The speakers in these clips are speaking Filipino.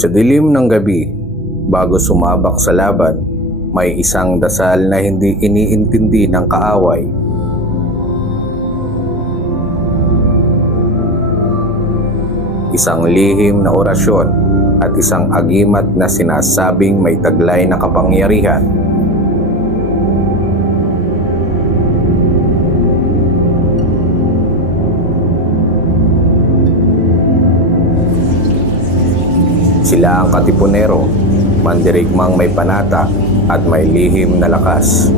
Sa dilim ng gabi, bago sumabak sa laban, may isang dasal na hindi iniintindi ng kaaway. Isang lihim na orasyon at isang agimat na sinasabing may taglay na kapangyarihan. Sila ang katipunero, mandirigmang may panata at may lihim na lakas.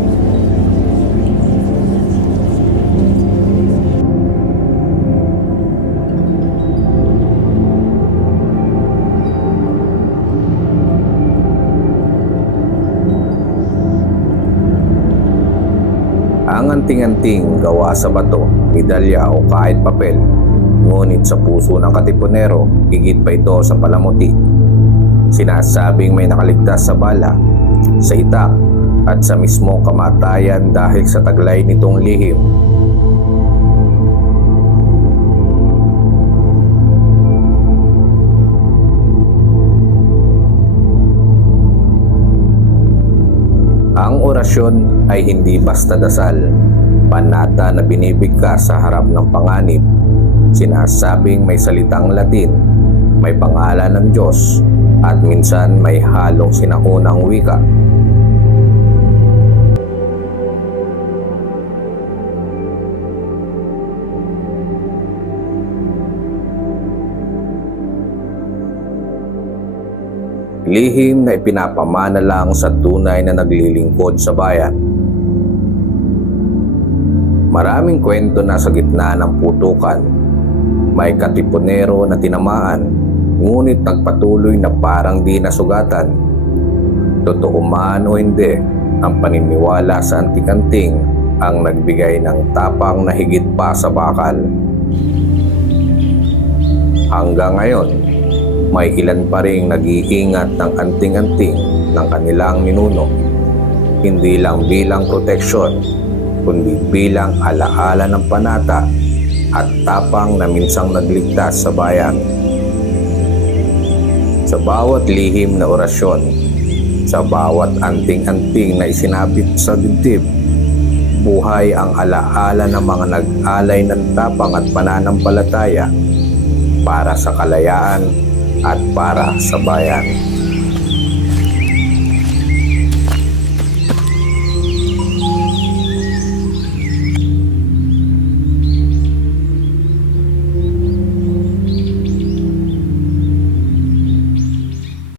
Ang anting-anting gawa sa bato, medalya o kahit papel, ngunit sa puso ng katipunero, higit pa ito sa palamuti. Sinasabing may nakaligtas sa bala, sa itak, at sa mismong kamatayan dahil sa taglay nitong lihim. Ang orasyon ay hindi basta dasal, panata na binibigkas sa harap ng panganib. Sinasabing may salitang Latin, may pangalan ng Diyos, at minsan may halong sinaunang wika. Lihim na ipinapamana lang sa tunay na naglilingkod sa bayan. Maraming kwento na sa gitna ng putukan. May katipunero na tinamaan, ngunit nagpatuloy na parang di nasugatan. Totoo man o hindi, ang paniniwala sa antikanting ang nagbigay ng tapang na higit pa sa bakal. Hanggang ngayon, may ilan pa ring nag-iingat ng anting-anting ng kanilang ninuno. Hindi lang bilang proteksyon, kundi bilang alaala ng panata at tapang na minsang nagligtas sa bayan. Sa bawat lihim na orasyon, sa bawat anting-anting na isinabit sa dibdib, buhay ang alaala ng mga nag-alay ng tapang at pananampalataya para sa kalayaan at para sa bayan.